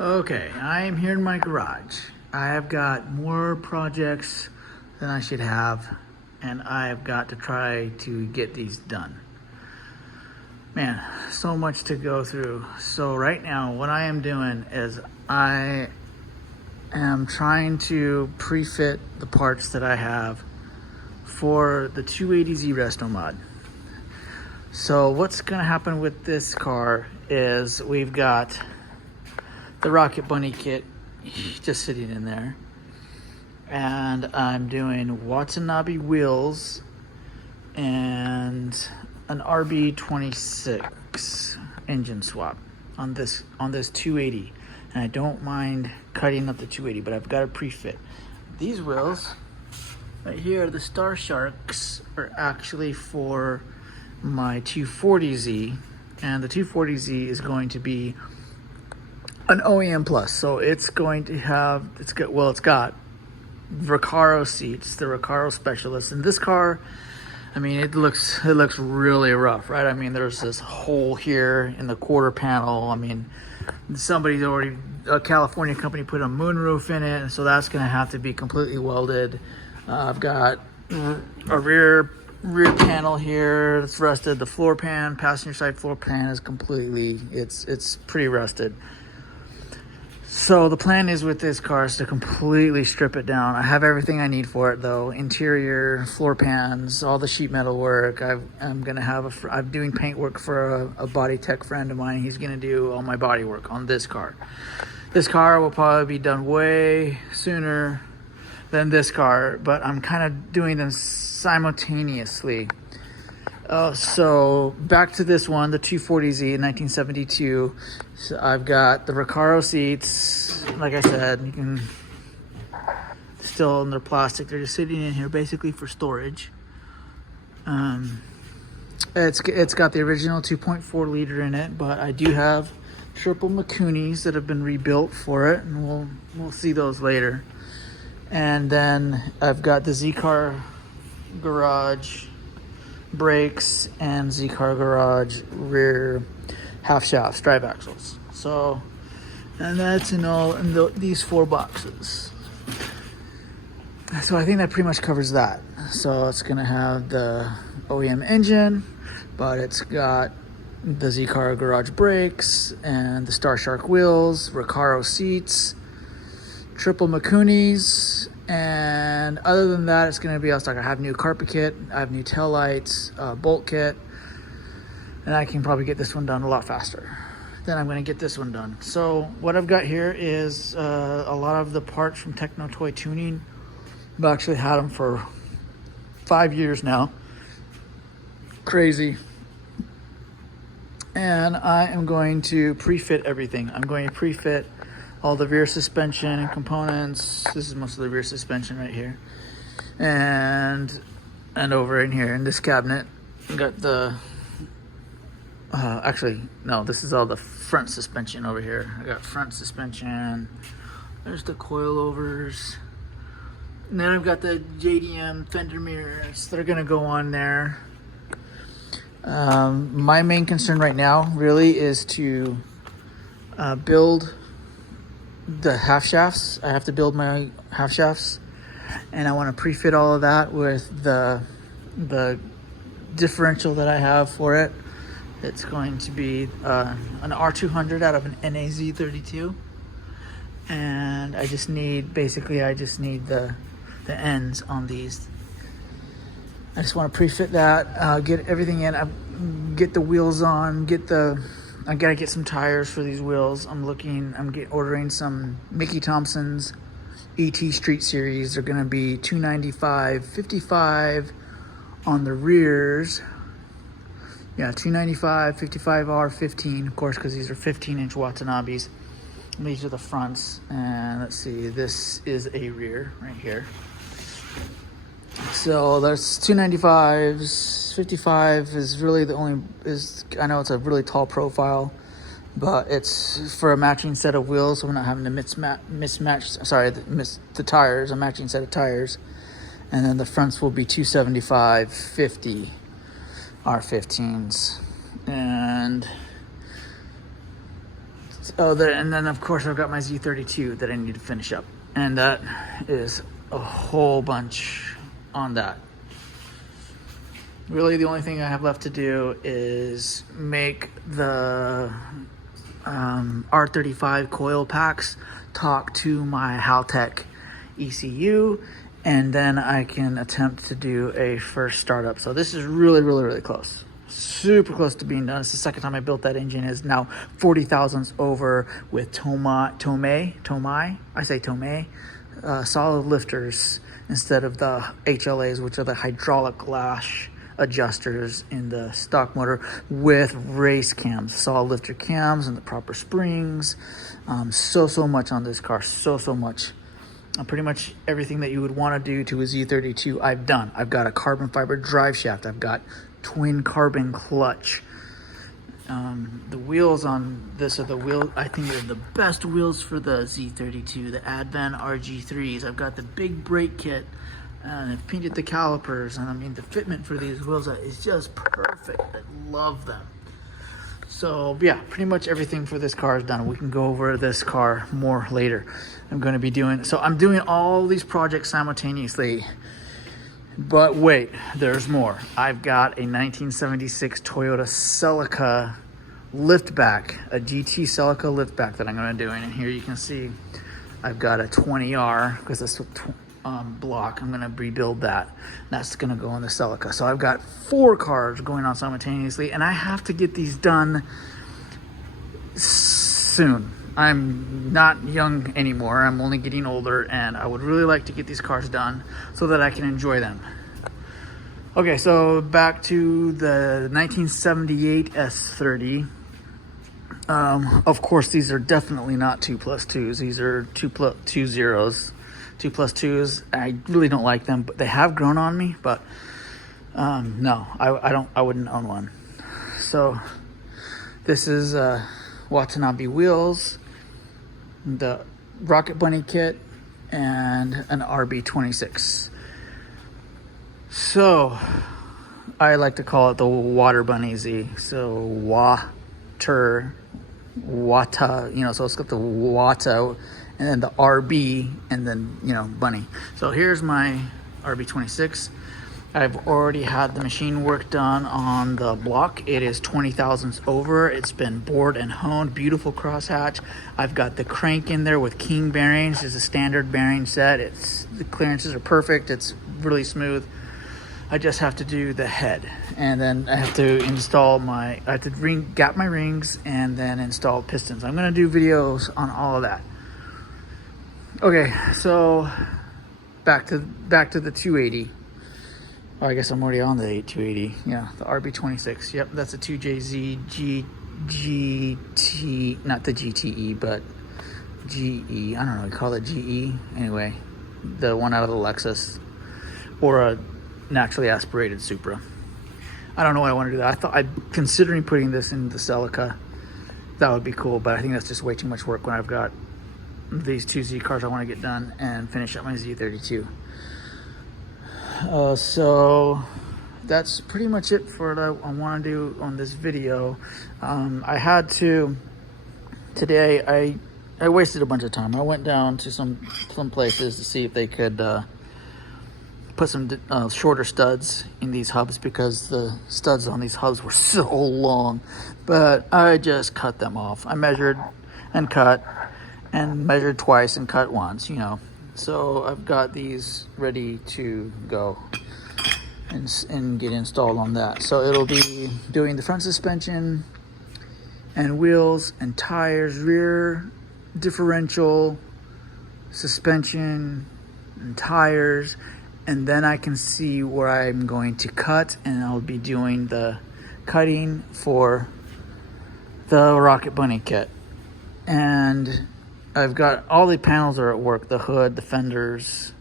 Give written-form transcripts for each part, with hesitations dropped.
Okay, I am here in my garage. I have got more projects than I should have, and I have got to try to get these done. Man, so much to go through. So right now, what I am doing is I am trying to pre-fit the parts that I have for the 280Z restomod. So what's gonna happen with this car is we've got the Rocket Bunny kit just sitting in there, and I'm doing Watanabe wheels and an RB26 engine swap on this 280, and I don't mind cutting up the 280, but I've got to pre-fit these wheels right here. The Star Sharks are actually for my 240Z, and the 240Z is going to be an OEMplus, so it's going to have, it's got Recaro seats, the Recaro specialist. And this car, I mean, it looks really rough, right? I mean, there's this hole here in the quarter panel. I mean, somebody's already, a California company put a moonroof in it, and so that's going to have to be completely welded. I've got a rear panel here that's rusted. The floor pan, passenger side floor pan is completely, it's pretty rusted. So the plan is with this car is to completely strip it down. I have everything I need for it though. Interior, floor pans, all the sheet metal work. I'm doing paint work for a body tech friend of mine. He's gonna do all my body work on this car. This car will probably be done way sooner than this car, but I'm kind of doing them simultaneously. So back to this one, the 240Z in 1972. So I've got the Recaro seats. Like I said, you can still in their plastic. They're just sitting in here basically for storage. It's got the original 2.4 liter in it, but I do have triple Makunis that have been rebuilt for it, and we'll see those later. And then I've got the Zcar garage brakes and Zcar garage rear half shafts, drive axles. So, and that's in these 4 boxes. So I think that pretty much covers that. So it's gonna have the OEM engine, but it's got the Zcar garage brakes and the Star Shark wheels, Recaro seats, triple Makunis, and other than that, it's going to be all stock. I have new carpet kit, I have new tail lights, bolt kit, and I can probably get this one done a lot faster. Then I'm going to get this one done. So what I've got here is a lot of the parts from Techno Toy Tuning. I've actually had them for 5 years now. Crazy. And I am going to pre-fit everything. I'm going to pre-fit all the rear suspension and components. This is most of the rear suspension right here, and over in here in this cabinet I got the actually no, this is all the front suspension over here. I got front suspension, there's the coilovers, and then I've got the JDM fender mirrors that are gonna go on there. My main concern right now really is to build the half shafts. I have to build my half shafts, and I want to pre-fit all of that with the differential that I have for it. It's going to be an R200 out of an NAZ32, and I just need the ends on these. I just want to pre-fit that, get everything in, get the wheels on, I gotta get some tires for these wheels. I'm ordering some Mickey Thompson's ET Street Series. They're gonna be 295 55 on the rears. Yeah, 295 55R15, of course, because these are 15-inch Watanabes. And these are the fronts, and let's see, this is a rear right here. So that's 295s. 55 is really I know it's a really tall profile, but it's for a matching set of wheels, so we're not having to mismatch the tires, a matching set of tires. And then the fronts will be 275 50 R15s. And So and then of course I've got my Z32 that I need to finish up, and that is a whole bunch on that. Really, the only thing I have left to do is make the R35 coil packs talk to my Haltech ECU, and then I can attempt to do a first startup. So this is really close. Super close to being done. It's the second time I built that engine. Is now 40 thousandths over with Tomei, I say Tomei, solid lifters instead of the HLAs, which are the hydraulic lash adjusters in the stock motor, with race cams, solid lifter cams, and the proper springs. So much on this car, so much. Pretty much everything that you would want to do to a Z32 I've done. I've got a carbon fiber drive shaft, I've got twin carbon clutch. The wheels on this are the wheel, I think they're the best wheels for the Z32, the Advan RG3s. I've got the big brake kit, and I've painted the calipers, and I mean the fitment for these wheels is just perfect. I love them. So yeah, pretty much everything for this car is done. We can go over this car more later. I'm doing all these projects simultaneously. But wait, there's more. I've got a 1976 Toyota Celica liftback, a GT Celica liftback that I'm going to do. And here you can see I've got a 20R, because this block, I'm going to rebuild that. That's going to go in the Celica. So I've got 4 cars going on simultaneously, and I have to get these done soon. I'm not young anymore. I'm only getting older, and I would really like to get these cars done so that I can enjoy them. Okay, so back to the 1978 S30. Of course, these are definitely not 2+2s. These are 2 zeros. 2+2s. I really don't like them, but they have grown on me. But no, I wouldn't own one. So this is Watanabe wheels, the Rocket Bunny kit, and an RB26. So I like to call it the Water Bunny Z. So Wata, so it's got the Wata, and then the RB, and then, Bunny. So here's my RB26. I've already had the machine work done on the block. It is 20 thousandths over. It's been bored and honed, beautiful crosshatch. I've got the crank in there with king bearings. It's a standard bearing set. The clearances are perfect. It's really smooth. I just have to do the head, and then I have to install gap my rings, and then install pistons. I'm gonna do videos on all of that. Okay, so back to the 280. Oh, I guess I'm already on the 280. Yeah, the RB26. Yep, that's a 2JZ GT, not the GTE, but GE. I don't know, we call it GE. Anyway, the one out of the Lexus, or a naturally aspirated Supra. I don't know why I want to do that. I'm considering putting this in the Celica. That would be cool, but I think that's just way too much work when I've got these 2 Z cars I want to get done and finish up my Z32. So that's pretty much it for what I want to do on this video. Today I wasted a bunch of time. I went down to some places to see if they could put some shorter studs in these hubs, because the studs on these hubs were so long, but I just cut them off. I measured and cut, and measured twice and cut once, So I've got these ready to go and get installed on that. So it'll be doing the front suspension and wheels and tires, rear differential, suspension and tires, and then I can see where I'm going to cut, and I'll be doing the cutting for the Rocket Bunny kit. And I've got all the panels are at work: the hood, the fenders,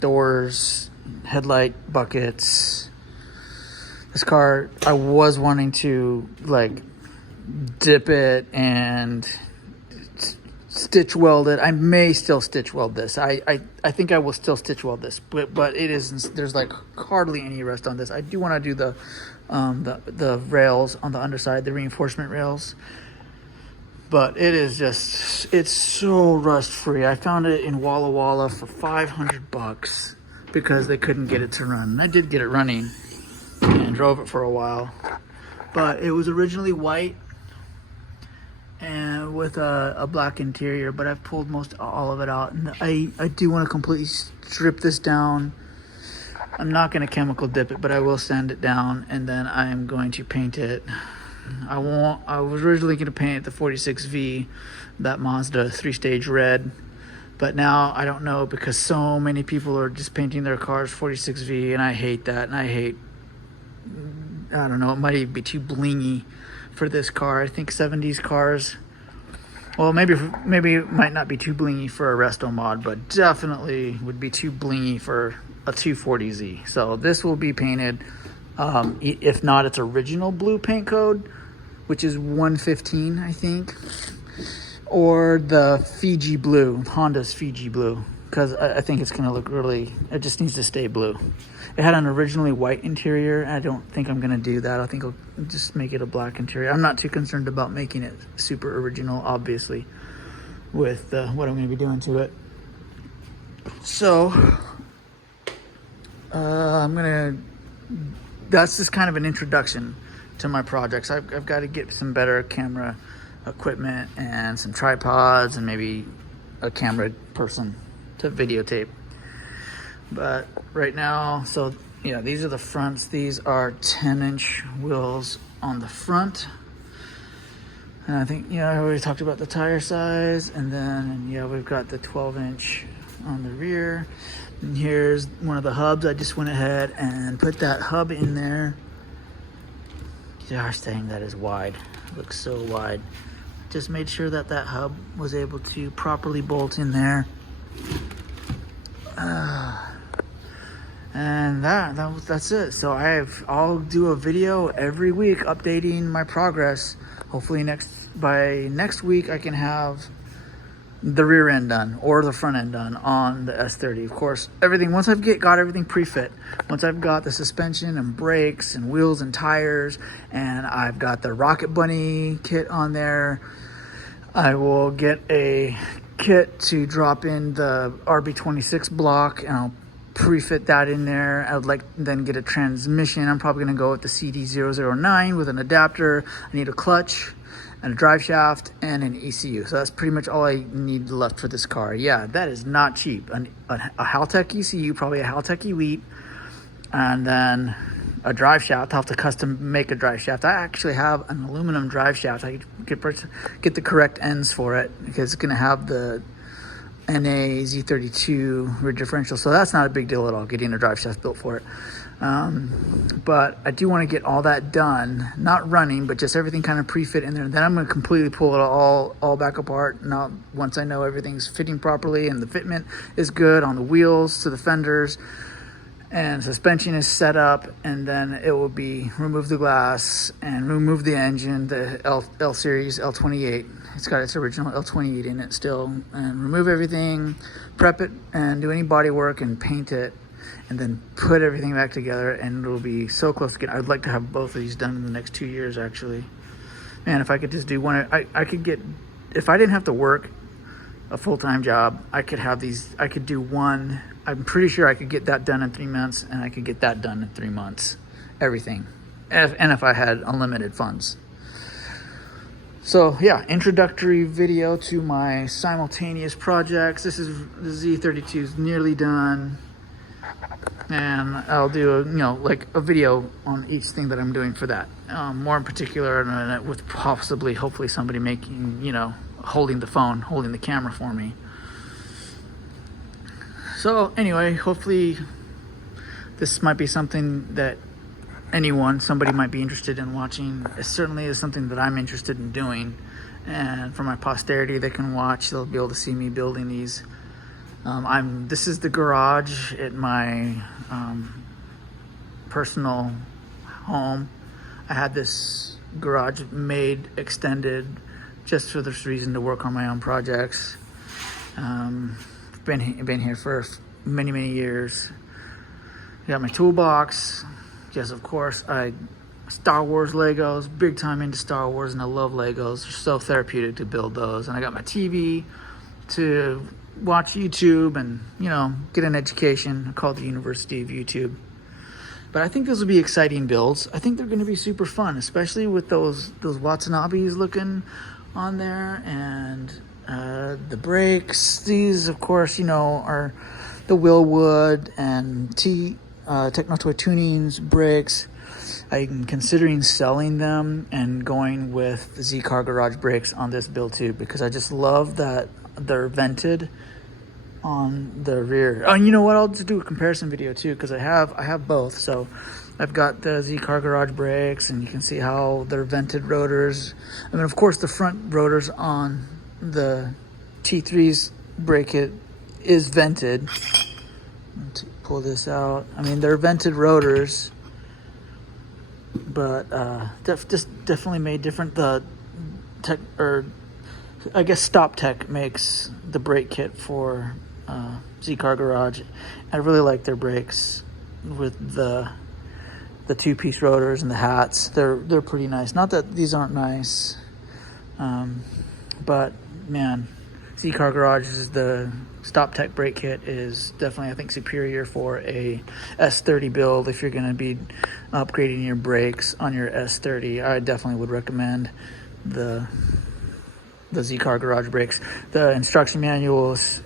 doors, headlight buckets. This car, I was wanting to dip it and stitch weld it. I may still stitch weld this. I think I will still stitch weld this, but it isn't. There's hardly any rust on this. I do want to do the rails on the underside, the reinforcement rails. But it is just, it's so rust free. I found it in Walla Walla for $500 because they couldn't get it to run. And I did get it running and drove it for a while, but it was originally white and with a black interior, but I've pulled all of it out, and I do want to completely strip this down. I'm not going to chemical dip it, but I will sand it down, and then I am going to paint it. I was originally going to paint it the 46V, that Mazda 3-stage red, but now I don't know, because so many people are just painting their cars 46V, and I hate that, and I don't know, it might even be too blingy for this car. I think 70s cars, well, maybe it might not be too blingy for a resto mod, but definitely would be too blingy for a 240Z. So this will be painted, if not its original blue paint code, which is 115, I think, or the Fiji blue, Honda's Fiji blue, because I think it's going to look really, it just needs to stay blue. It had an originally white interior. I don't think I'm going to do that. I think I'll just make it a black interior. I'm not too concerned about making it super original, obviously, with what I'm going to be doing to it. So that's just kind of an introduction to my projects. I've got to get some better camera equipment and some tripods and maybe a camera person to videotape. But right now, so yeah, these are the fronts. These are 10-inch wheels on the front. And I think, I already talked about the tire size. And then, we've got the 12-inch on the rear. And here's one of the hubs. I just went ahead and put that hub in there. Gosh dang, that is wide. It looks so wide. Just made sure that hub was able to properly bolt in there. And that's it. So I'll do a video every week updating my progress. Hopefully by next week I can have the rear end done or the front end done on the S30. Of course, once I've got everything pre-fit, once I've got the suspension and brakes and wheels and tires, and I've got the Rocket Bunny kit on there, I will get a kit to drop in the RB26 block, and I'll pre-fit that in there. I would like then get a transmission. I'm probably going to go with the CD009 with an adapter. I need a clutch and a drive shaft and an ECU. So that's pretty much all I need left for this car. Yeah, that is not cheap. A Haltech ECU, probably a Haltech Elite, and then a drive shaft. I'll have to custom make a drive shaft. I actually have an aluminum drive shaft. I could get the correct ends for it because it's going to have the NA Z32 rear differential, so that's not a big deal at all, getting a drive shaft built for it. But I do want to get all that done, not running, but just everything kind of pre-fit in there. And then I'm going to completely pull it all back apart. Now, once I know everything's fitting properly and the fitment is good on the wheels to the fenders and suspension is set up, and then it will be remove the glass and remove the engine, the L series L28. It's got its original L28 in it still, and remove everything, prep it, and do any body work and paint it, and then put everything back together, and it'll be so close to getting. I'd like to have both of these done in the next 2 years, actually. Man, if I could just do one, I could get, if I didn't have to work a full-time job, I could have these, I could do one. I'm pretty sure I could get that done in 3 months, and I could get that done in 3 months, everything, and if I had unlimited funds. So yeah, introductory video to my simultaneous projects. This is the Z32 is nearly done, and I'll do a video on each thing that I'm doing for that. More in particular, with hopefully somebody making, holding the phone, holding the camera for me. So anyway, hopefully this might be something that somebody might be interested in watching. It certainly is something that I'm interested in doing, and for my posterity, they can watch. They'll be able to see me building these. This is the garage at my personal home. I had this garage extended just for this reason, to work on my own projects. Been here for many years. Got my toolbox. Yes, of course, I Star Wars Legos, big time into Star Wars, and I love Legos. They're so therapeutic to build those. And I got my TV to watch YouTube and, you know, get an education. I call it the University of YouTube. But I think those will be exciting builds. I think they're going to be super fun, especially with those Watanabes looking on there, and the brakes. These, of course, you know, are the Willwood and Technotoy Tunings brakes. I'm considering selling them and going with the Zcar garage brakes on this build too, because I just love that they're vented on the rear. Oh, and you know what? I'll just do a comparison video too, because I have both. So I've got the Zcar garage brakes, and you can see how they're vented rotors. I mean, of course, the front rotors on the T3's brake kit is vented. Let's pull this out. I mean, they're vented rotors, but just definitely made different. The tech, or I guess Stop Tech makes the brake kit for Zcar Garage. I really like their brakes with the two-piece rotors and the hats. They're pretty nice. Not that these aren't nice, but man, Zcar Garage's the Stop Tech brake kit is definitely, I think, superior for a S30 build. If you're going to be upgrading your brakes on your S30, I definitely would recommend the Zcar Garage brakes. The instruction manual is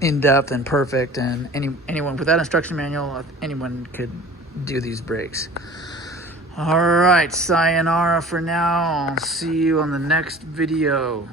in-depth and perfect, and anyone with that instruction manual, anyone could do these brakes. All right, sayonara for now. I'll see you on the next video.